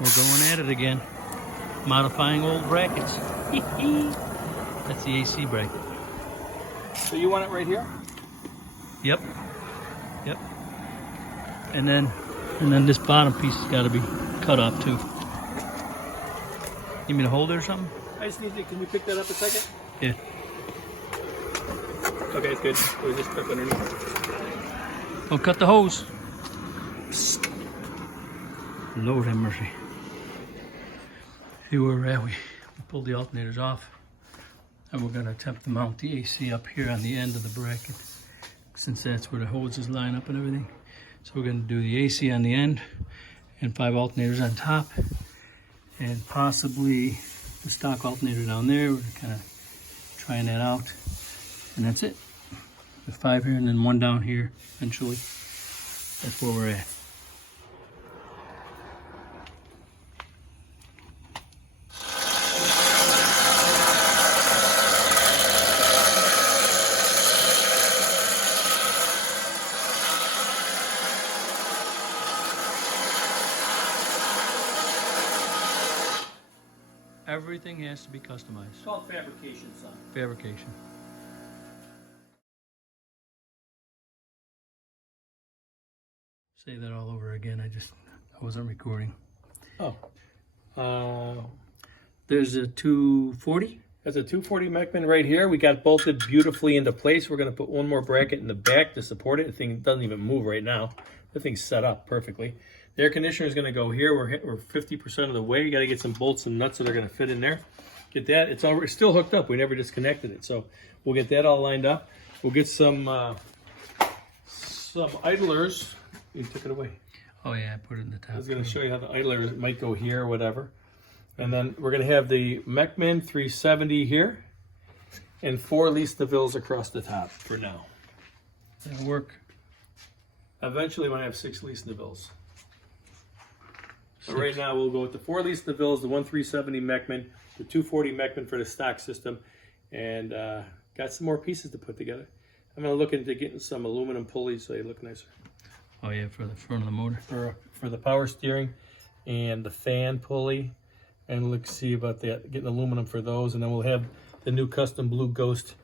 We're going at it again. Modifying old brackets. That's the AC bracket. So you want it right here? Yep. Yep. And then this bottom piece has got to be cut off too. You mean to hold it or something? I just need to, can you pick that up a second? Yeah. Okay, it's good. We'll just clip underneath. Don't cut the hose. Psst. Lord have mercy. See where we're at. We pulled the alternators off. And we're going to attempt to mount the AC up here on the end of the bracket, since that's where the hoses line up and everything. So we're going to do the AC on the end and 5 alternators on top, and possibly the stock alternator down there. We're kind of trying that out, and that's it. The 5 here and then 1 down here eventually. That's where we're at. Everything has to be customized. It's called fabrication, son. Fabrication. Say that all over again. I wasn't recording. Oh. There's a 240. There's a 240 Mechman right here. We got bolted beautifully into place. We're going to put one more bracket in the back to support it. The thing doesn't even move right now. The thing's set up perfectly. The air conditioner is going to go here. We're 50% of the way. You got to get some bolts and nuts that are going to fit in there. Get that. It's still hooked up. We never disconnected it. So we'll get that all lined up. We'll get some idlers. You took it away. Oh yeah, I put it in the top. I was going to show you how the idler might go here or whatever. And then we're going to have the Mechman 370 here and 4 Lease DeVilles across the top for now. That'll work. Eventually when I have 6 Lease DeVilles. But right now we'll go with the 4 Lease DeVilles, the 1370 Mechman, the 240 Mechman for the stock system, and got some more pieces to put together. I'm going to look into getting some aluminum pulleys so they look nicer. Oh yeah, for the front of the motor. For the power steering and the fan pulley, and let's see about that, getting aluminum for those, and then we'll have the new custom Blue Ghost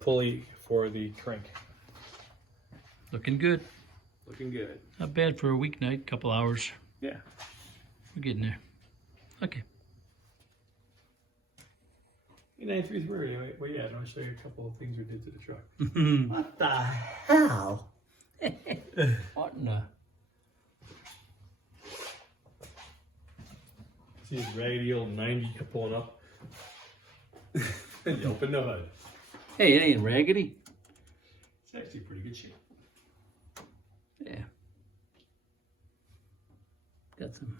pulley for the crank. Looking good. Looking good. Not bad for a weeknight, couple hours. Yeah. We're getting there. Okay. 933. Anyway, well, yeah, I'll show you a couple of things we did to the truck. What the hell? What in the... See his raggedy old 90 pulling up. And you open the hood. Hey, it ain't raggedy. It's actually pretty good shape. Yeah. Got some...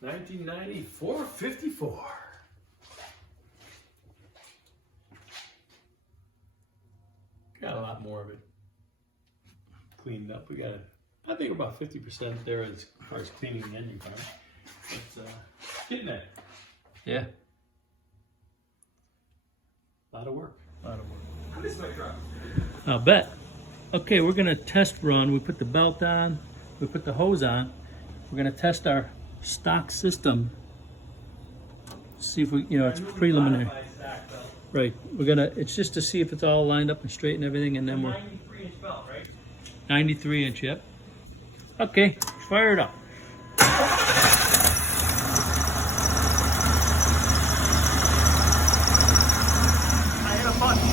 1994 54. Got a lot more of it cleaned up. We got I think about 50% there as far as cleaning the engine car. But getting there. Yeah. A lot of work. A lot of work. I miss my truck. I'll bet. Okay, we're gonna test run. We put the belt on, we put the hose on. We're gonna test our stock system. See if we, it's preliminary. Right, it's just to see if it's all lined up and straight and everything, and then we're 93-inch belt, right? 93 inch, yep. Okay, fire it up. I hit a button.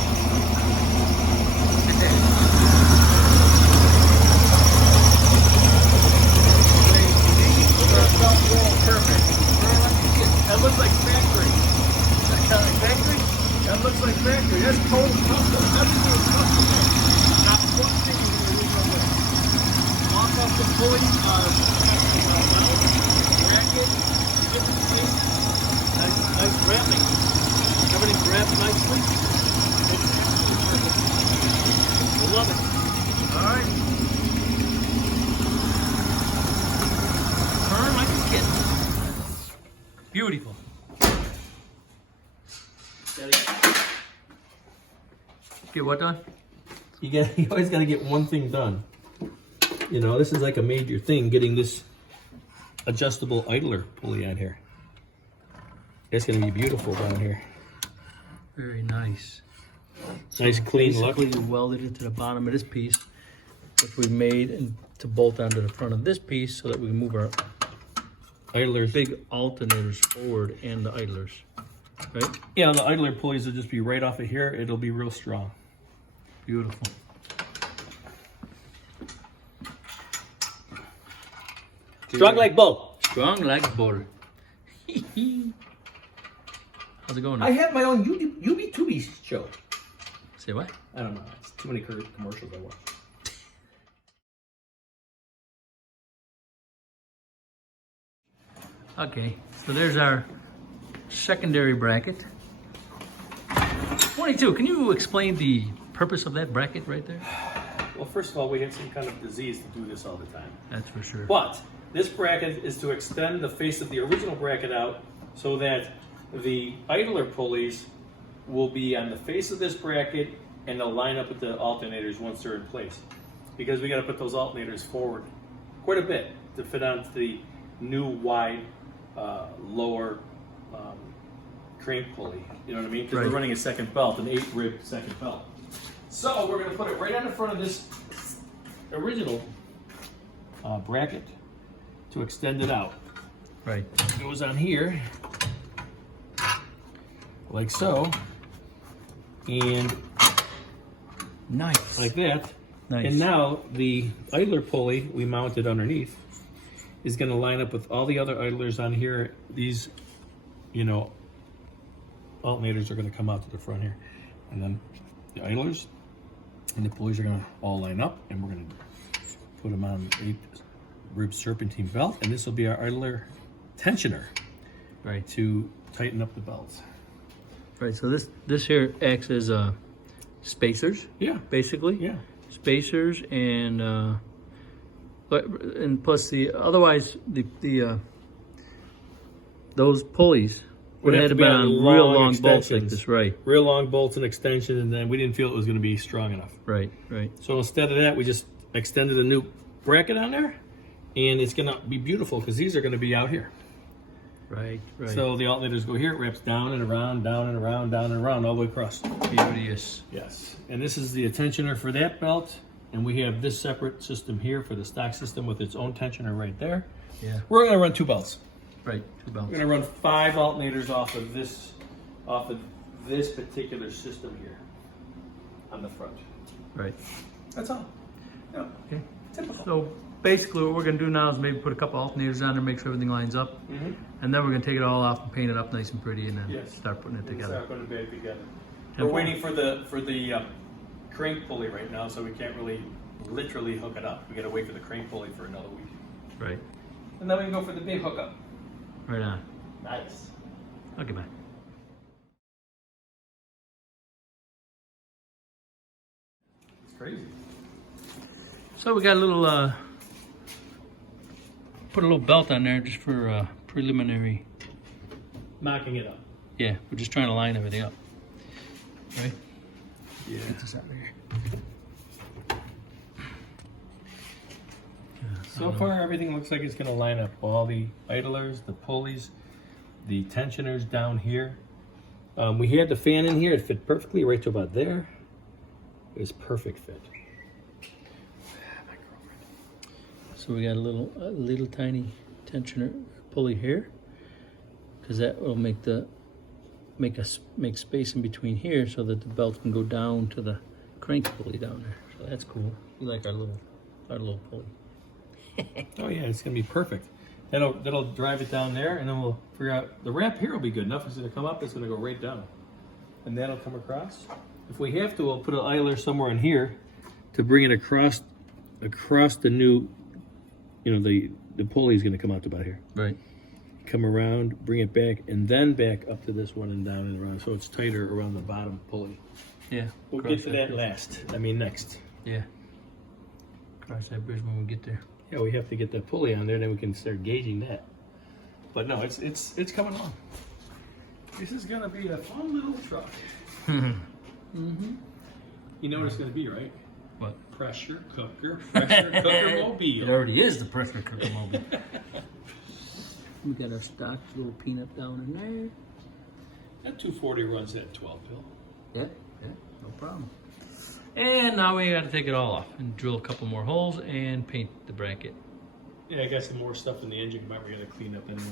Perfect. That looks like factory. That kind of like factory? That looks like factory. That's total custom. Everything is custom made. Not one thing is original there. Walk off the pulley, bracket, different things. Nice wrapping. Everything wrapped nicely. It's absolutely perfect. I love it. All right. Turn like a kid. Beautiful. Get what done? You always got to get one thing done. This is like a major thing, getting this adjustable idler pulley on here. It's going to be beautiful down here. Very nice. Nice clean look. Basically, you welded it to the bottom of this piece, which we made and to bolt onto the front of this piece so that we can move our Idlers. big alternators forward and the idlers, right? Yeah, the idler pulleys will just be right off of here. It'll be real strong. Beautiful. Strong like bull. Strong like butter. How's it going? I have my own UB2B show. Say what? I don't know. It's too many commercials I watch. Okay, so there's our secondary bracket. 22, can you explain the purpose of that bracket right there? Well, first of all, we had some kind of disease to do this all the time. That's for sure. But this bracket is to extend the face of the original bracket out so that the idler pulleys will be on the face of this bracket and they'll line up with the alternators once they're in place. Because we got to put those alternators forward quite a bit to fit onto the new wide lower crank pulley. You know what I mean? Because Right. we're running a second belt, an 8-rib second belt. So we're going to put it right on the front of this original bracket to extend it out. Right. It goes on here, like so, and Nice. like that. Nice. And now the idler pulley we mounted underneath is going to line up with all the other idlers on here. These, you know, alternators are going to come out to the front here. And then the idlers and the pulleys are going to all line up, and we're going to put them on an 8-rib serpentine belt. And this will be our idler tensioner Right. to tighten up the belts. Right. So this here acts as spacers, Yeah, basically. yeah. Spacers and plus the otherwise the those pulleys would have to be on real long bolts like extensions. this. Right. Real long bolts and extension, and then we didn't feel it was going to be strong enough. Right. Right. So instead of that, we just extended a new bracket on there, and it's going to be beautiful because these are going to be out here. Right. Right. So the alternators go here, it wraps down and around, down and around, down and around, all the way across. beauteous. Yes. And this is the tensioner for that belt, and we have this separate system here for the stock system with its own tensioner right there. Yeah. We're going to run 2 belts. Right. 2 belts. We're going to run 5 alternators off of this particular system here on the front. Right. That's all. Yeah. Okay. Typical. So basically, what we're gonna do now is maybe put a couple alternators on there, make sure everything lines up, Mm-hmm. and then we're gonna take it all off and paint it up nice and pretty, and then Yes. start putting it together. Start putting it back together. And We're waiting for the crank pulley right now, so we can't really literally hook it up. We got to wait for the crank pulley for another week, Right. and then we can go for the big hookup. Right on. Nice. Okay, bye. It's crazy. So we got a little, put a little belt on there just for preliminary. Mocking it up. Yeah, we're just trying to line everything up. Right? Yeah. Get this out of here. So far, everything looks like it's going to line up. All the idlers, the pulleys, the tensioners down here. We had the fan in here. It fit perfectly right to about there. It was perfect fit. So we got a little tiny tensioner pulley here, because that will make space in between here so that the belt can go down to the crank pulley down there. So that's cool. We like our little pulley. Oh yeah, it's gonna be perfect. That'll drive it down there, and then we'll figure out the wrap here will be good enough. It's gonna come up. It's gonna go right down, and that'll come across. If we have to, we'll put an idler somewhere in here to bring it across the new. You know, the pulley is gonna come out to about here. Right. Come around, bring it back, and then back up to this one and down and around, so it's tighter around the bottom pulley. Yeah. We'll cross get to that last. I mean next. Yeah. Cross that bridge when we get there. Yeah, we have to get that pulley on there, then we can start gauging that. But no, it's coming along. This is gonna be a fun little truck. Mm-hmm. You know what it's gonna be, right? What? Pressure cooker mobile. It already is the pressure cooker mobile. We got our stock little peanut down in there. That 240 runs that 12 pill. Yeah, no problem. And now we got to take it all off and drill a couple more holes and paint the bracket. Yeah, I got some more stuff in the engine compartment we got to clean up anyway.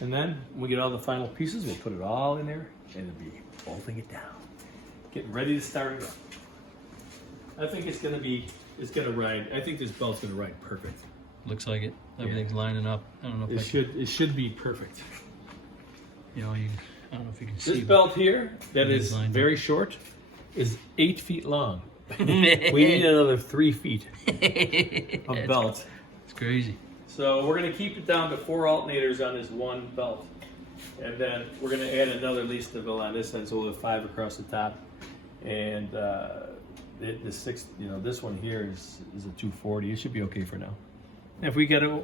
And then when we get all the final pieces, we'll put it all in there and it'll be bolting it down. Getting ready to start it up. I think it's gonna ride. I think this belt's gonna ride perfect. Looks like it. Everything's lining up. I don't know if It should be perfect. I don't know if you can see. This belt here, that It is is lined very short, is 8 feet long. We need another 3 feet of belt. It's crazy. So we're gonna keep it down to 4 alternators on this one belt. And then we're gonna add another Listaville on this end, so we'll have 5 across the top. And the sixth, this one here is a 240. It should be okay for now. And if we gotta,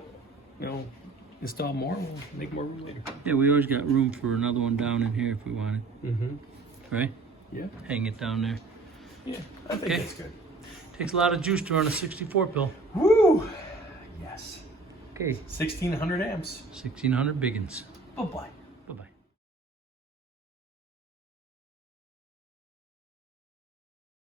install more, we'll make more room later. Yeah, we always got room for another one down in here if we wanted. Mm-hmm. Right? Yeah. Hang it down there. Yeah, I think Okay. that's good. Takes a lot of juice to run a 64 pill. Woo! Yes. Okay. 1600 amps. 1600 biggins. Bye-bye.